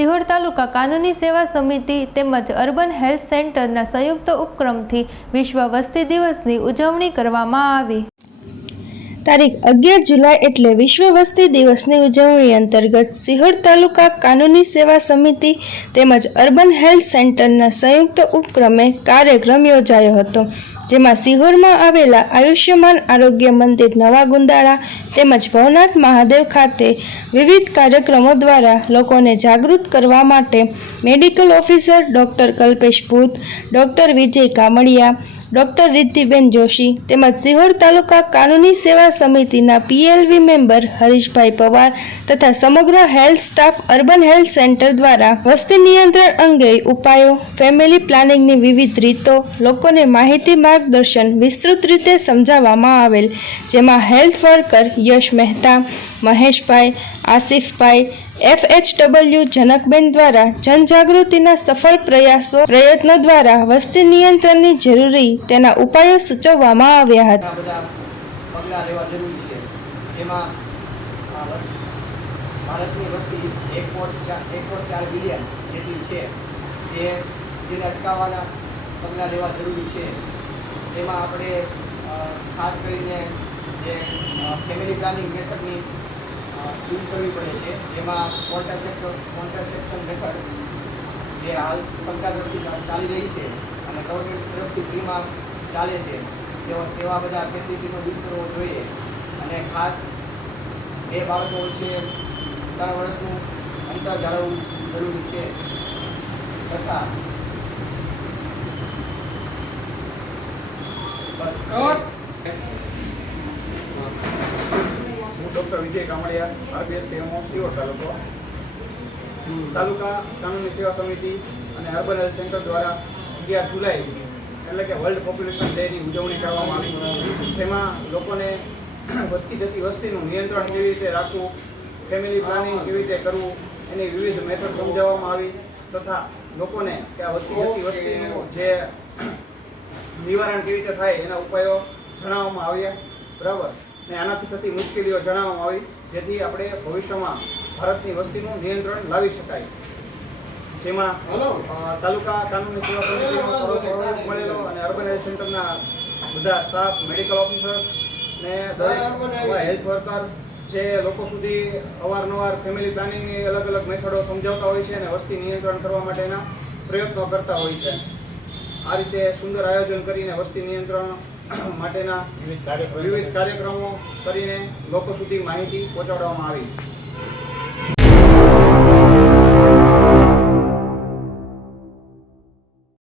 સિહોર તાલુકા કાનૂની સેવા સમિતિ તેમજ અર્બન હેલ્થ સેન્ટરના સંયુક્ત ઉપક્રમથી વિશ્વ વસ્તી દિવસની ઉજવણી કરવામાં આવી। તારીખ 11 જુલાઈ એટલે વિશ્વ વસ્તી દિવસની ઉજવણી અંતર્ગત સિહોર તાલુકા કાનૂની સેવા સમિતિ તેમજ અર્બન હેલ્થ સેન્ટરના સંયુક્ત ઉપક્રમે કાર્યક્રમ યોજાયો હતો, જેમાં સિહોરમાં આવેલા આયુષ્યમાન આરોગ્ય મંદિર નવા ગુંદાળા તેમજ ભવનાથ મહાદેવ ખાતે વિવિધ કાર્યક્રમો દ્વારા લોકોને જાગૃત કરવા માટે મેડિકલ ઓફિસર ડૉક્ટર કલ્પેશ ભૂત, ડૉક્ટર વિજય કામડિયા, ડૉક્ટર રિદ્ધિબેન જોશી તેમજ સિહોર તાલુકા કાનૂની સેવા સમિતિના PLV મેમ્બર હરીશભાઈ પવાર તથા સમગ્ર health staff urban health centre દ્વારા વસ્તી નિયંત્રણ અંગે ઉપાયો, ફેમિલી પ્લાનિંગની વિવિધ રીતો, લોકોને માહિતી માર્ગદર્શન વિસ્તૃત રીતે સમજાવવામાં આવેલ, જેમાં હેલ્થ વર્કર યશ મહેતા, મહેશભાઈ, આસિફભાઈ, FHW જનકબેન દ્વારા જનજાગૃતિના સફળ પ્રયત્નો દ્વારા વસ્તી નિયંત્રણની જરૂરી તેના ઉપાયો સૂચવવામાં આવ્યા હતા। પગલાં લેવા જરૂરી છે, જેમાં ભારતની વસ્તી 1.4 બિલિયન જેટલી છે, જેને અટકાવવાના પગલાં લેવા જરૂરી છે। તેમાં આપણે ખાસ કરીને જે ફેમિલી પ્લાનિંગ મેથડની યુઝ કરવી પડે છે, જેમાં કોન્ટ્રાસેપ્શન મેથડ જે હાલ સરકાર તરફથી ચાલી રહી છે અને ગવર્મેન્ટ તરફથી ફ્રીમાં ચાલે છે, તેવા બધા ફેસિલિટીનો યુઝ કરવો જોઈએ। અને ખાસ 2 બાળકો વચ્ચે 3 વર્ષનું અંતર જાળવવું જરૂરી છે તથા ડૉક્ટર વિજય કામડિયા, RBSPMO સિહોર તાલુકા કાનૂની સેવા સમિતિ અને અર્બન હેલ્થ સેન્ટર દ્વારા 11 જુલાઈ એટલે કે વર્લ્ડ પોપ્યુલેશન ડેની ઉજવણી કરવામાં આવી। તેમાં લોકોને વધતી જતી વસ્તીનું નિયંત્રણ કેવી રીતે રાખવું, ફેમિલી પ્લાનિંગ કેવી રીતે કરવું, એની વિવિધ મેથડ સમજાવવામાં આવી તથા લોકોને કે આ વધતી જતી વસ્તીનું જે નિવારણ કેવી રીતે થાય એના ઉપાયો જણાવવામાં આવ્યા, બરાબર, ને આનાથી થતી મુશ્કેલીઓ જણાવવામાં આવી, જેથી આપણે ભવિષ્યમાં ભારતની વસ્તીનું નિયંત્રણ લાવી શકાય। જેમાં તાલુકા કાનૂની સેવા સમિતિનો સહયોગ મળેલો અને અર્બન હેલ્થ સેન્ટરના બધા સ્ટાફ, મેડિકલ ઓફિસર ને દરેક હેલ્થ વર્કર જે લોકો સુધી અવારનવાર ફેમિલી પ્લાનિંગની અલગ અલગ મેથડો સમજાવતા હોય છે અને વસ્તી નિયંત્રણ કરવા માટેના પ્રયત્નો કરતા હોય છે। આ રીતે સુંદર આયોજન કરીને વસ્તી નિયંત્રણ માટેના વિવિધ કાર્યક્રમો કરીને લોકો સુધી માહિતી પહોંચાડવામાં આવી।